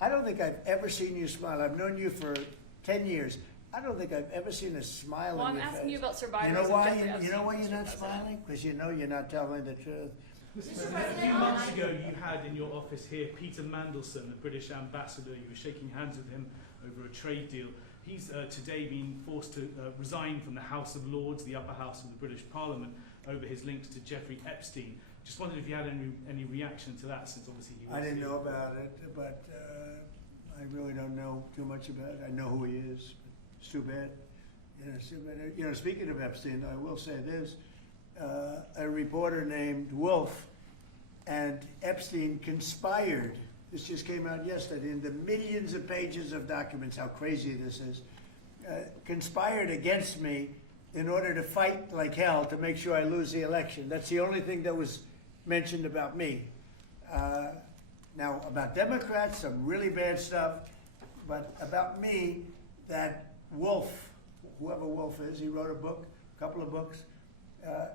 I don't think I've ever seen you smile. I've known you for 10 years. I don't think I've ever seen a smile on your face. Well, I'm asking you about survivors. You know why? of Jeffrey You know why Epstein, you're not Mr. President. smiling? Because you know you're not telling the truth. A few months ago, you had in your office here Peter Mandelson, the British ambassador. You were shaking hands with him over a trade deal. He's today been forced to resign from the House of Lords, the upper house of the British Parliament, over his links to Jeffrey Epstein. Just wondered if you had any reaction to that, since obviously he was. I didn't know about it, but I really don't know too much about it. I know who he is. It's too bad. It's too bad. You know, speaking of Epstein, I will say this. A reporter named Wolf and Epstein conspired. This just came out yesterday in the millions of pages of documents, how crazy this is. Conspired against me in order to fight like hell to make sure I lose the election. That's the only thing that was mentioned about me. Now, about Democrats, some really bad stuff, but about me, that Wolf, whoever Wolf is, he wrote a book, a couple of books,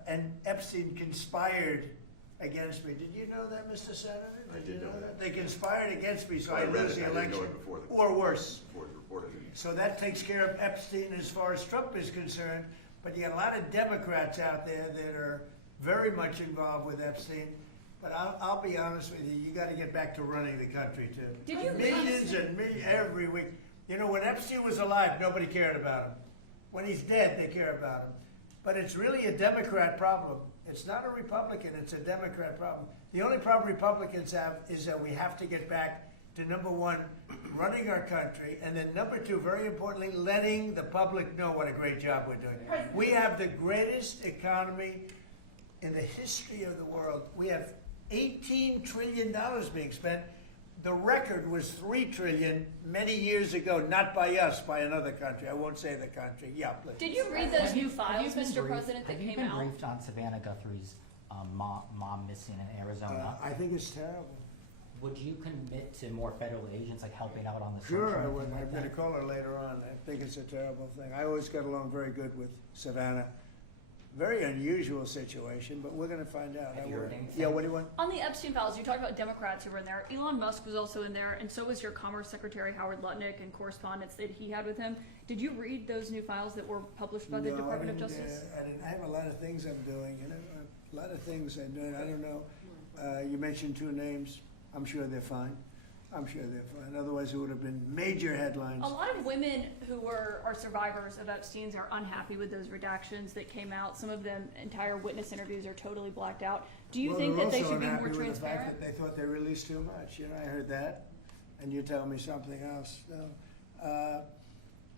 and Epstein conspired against me. Did you know that, Mr. Senator? I did know that. They conspired against me, so I read lose it. the I didn't know election. it before Or worse. Before you reported it. So that takes care of Epstein as far as Trump is concerned. But you got a lot of Democrats out there that are very much involved with Epstein. But I'll be honest with you, you got to get back to running the country too. Did you Millions and millions every week. You know, when Epstein was alive, nobody cared about him. When he's dead, they care about him. But it's really a Democrat problem. It's not a Republican, it's a Democrat problem. The only problem Republicans have is that we have to get back to, number one, running our country, and then number two, very importantly, letting the public know what a great job we're doing. We have the greatest economy in the history of the world. We have $18 trillion being spent. The record was $3 trillion many years ago, not by us, by another country. I won't say the country. Yeah, please. Did you read those new Have files, you been Mr. briefed- President, that Have you came been out? briefed on Savannah Guthrie's mom missing in Arizona? I think it's terrible. Would you commit to more federal agents, like helping out on the search? Sure, or I anything would. like I'm going to that? call her later on. I think it's a terrible thing. I always got along very good with Savannah. Very unusual situation, but we're going to find out. Have you heard anything? Yeah, what do you want? On the Epstein files, you talked about Democrats who were in there. Elon Musk was also in there, and so was your Commerce Secretary Howard Lutnick, and correspondence that he had with him. Did you read those new files that were published by the No, Department of I didn't, Justice? I didn't. I have a lot of things I'm doing, you know, a lot of things I'm doing. I don't know. You mentioned two names. I'm sure they're fine. I'm sure they're fine. Otherwise, it would have been major headlines. A lot of women who are survivors of Epstein's are unhappy with those redactions that came out. Some of them, entire witness interviews are totally blacked out. Do you Well, think they're that they also should be more unhappy with transparent? the fact that they thought they released too much. You know, I heard that, and you tell me something else. No.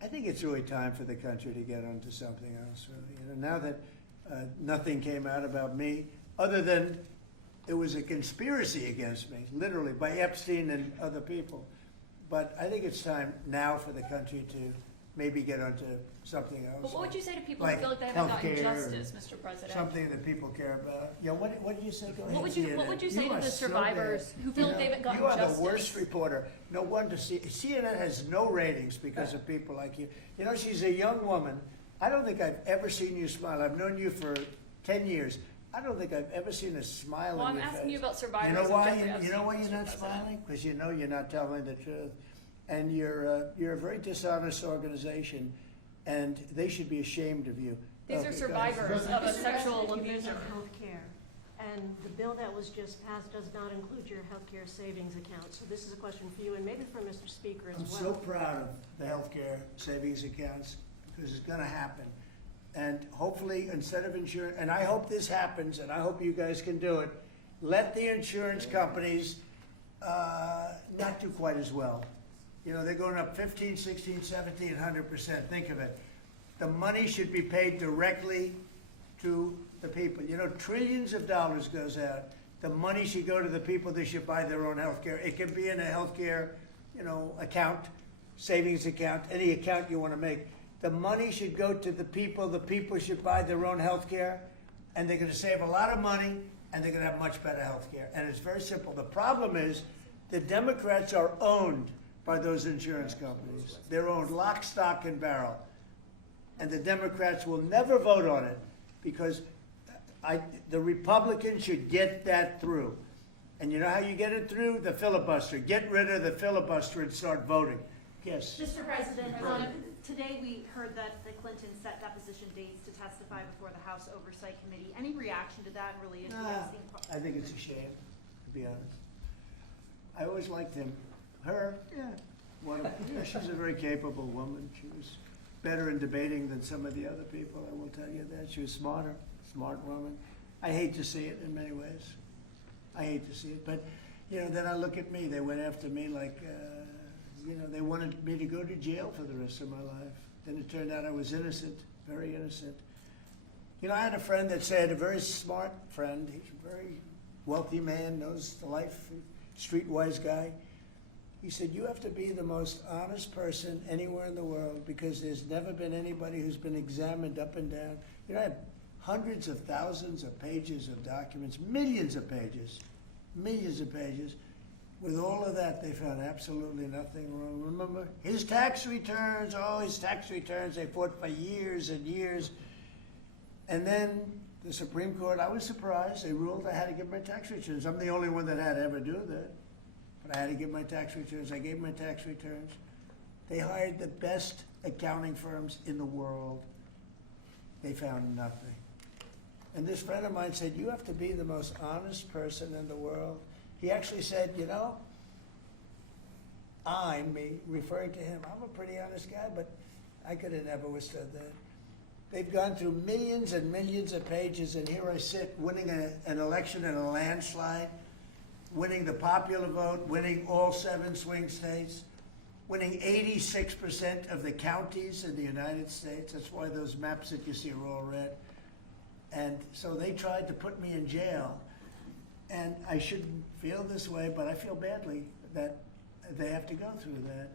I think it's really time for the country to get onto something else. Really. You know, now that nothing came out about me, other than it was a conspiracy against me, literally, by Epstein and other people. But I think it's time now for the country to maybe get onto something else. But what would you say to people Like who feel like they haven't gotten healthcare justice, Mr. President? Something that people care about. Yeah, what did you say? Go ahead. What would you say You to are the so survivors bad. who feel You like they know, haven't gotten You are justice? the worst reporter. No wonder CNN has no ratings because of people like you. You know, she's a young woman. I don't think I've ever seen you smile. I've known you for 10 years. I don't think I've ever seen a smile Well, on I'm your face. asking you about survivors You know of why? Jeffrey Epstein, You know why you're Mr. not President. smiling? Because you know you're not telling the truth, and you're a very dishonest organization, and they should be ashamed of you. These Okay, are go survivors ahead. of a Mr. sexual President, you abuser. mentioned healthcare, and the bill that was just passed does not include your healthcare savings account. So this is a question for you, and maybe for Mr. Speaker as I'm well. so proud of the healthcare savings accounts, because it's gonna happen. And hopefully, instead of insurance, and I hope this happens, and I hope you guys can do it, let the insurance companies not do quite as well. You know, they're going up 15, 16, 1700%. Think of it. The money should be paid directly to the people. You know, trillions of dollars goes out. The money should go to the people. They should buy their own health care. It can be in a healthcare, you know, account, savings account, any account you want to make. The money should go to the people. The people should buy their own health care, and they're going to save a lot of money, and they're going to have much better health care. And it's very simple. The problem is the Democrats are owned by those insurance companies. They're owned lock, stock, and barrel. And the Democrats will never vote on it because the Republicans should get that through. And you know how you get it through? The filibuster. Get rid of the filibuster and start voting. Yes. Mr. President, today we heard that the Clintons set deposition dates to testify before the House Oversight Committee. Any reaction to that related to the Nah, Epstein? I think it's a shame, to be honest. I always liked him. Her, yeah. She's a very capable woman. She was better in debating than some of the other people, I will tell you that. She was smart woman. I hate to see it in many ways. I hate to see it. But, you know, then I look at me. They went after me like, you know, they wanted me to go to jail for the rest of my life. Then it turned out I was innocent, very innocent. You know, I had a friend that said, a very smart friend, he's a very wealthy man, knows the life, streetwise guy. He said, you have to be the most honest person anywhere in the world because there's never been anybody who's been examined up and down. You know, I have hundreds of thousands of pages of documents, millions of pages. With all of that, they found absolutely nothing wrong. Remember, his tax returns, they fought for years and years. And then the Supreme Court, I was surprised, they ruled I had to give my tax returns. I'm the only one that had to ever do that. But I had to give my tax returns. I gave my tax returns. They hired the best accounting firms in the world. They found nothing. And this friend of mine said, you have to be the most honest person in the world. He actually said, you know, me referring to him, I'm a pretty honest guy, but I could have never withstood that. They've gone through millions and millions of pages, and here I sit winning an election in a landslide, winning the popular vote, winning all 7 swing states, winning 86% of the counties in the United States. That's why those maps that you see are all red. And so they tried to put me in jail. And I shouldn't feel this way, but I feel badly that they have to go through that.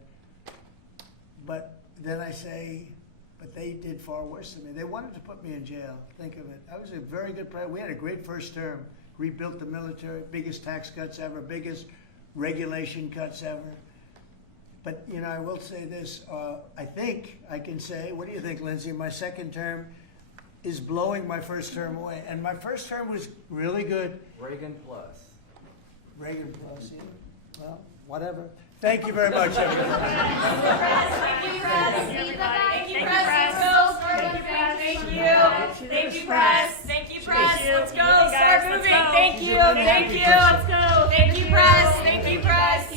But then I say, but they did far worse than me. They wanted to put me in jail. Think of it. I was a very good president. We had a great first term. Rebuilt the military, biggest tax cuts ever, biggest regulation cuts ever. But, you know, I will say this. I think I can say, what do you think, Lindsay? My second term is blowing my first term away. And my first term was really good. Reagan plus. Reagan plus, yeah. Well, whatever. Thank you very much, everybody. Thank you, press. Thank you, press. Thank you, press. Let's go. Start moving. Thank you. Thank you. Let's go. Thank you, press. Thank you, press.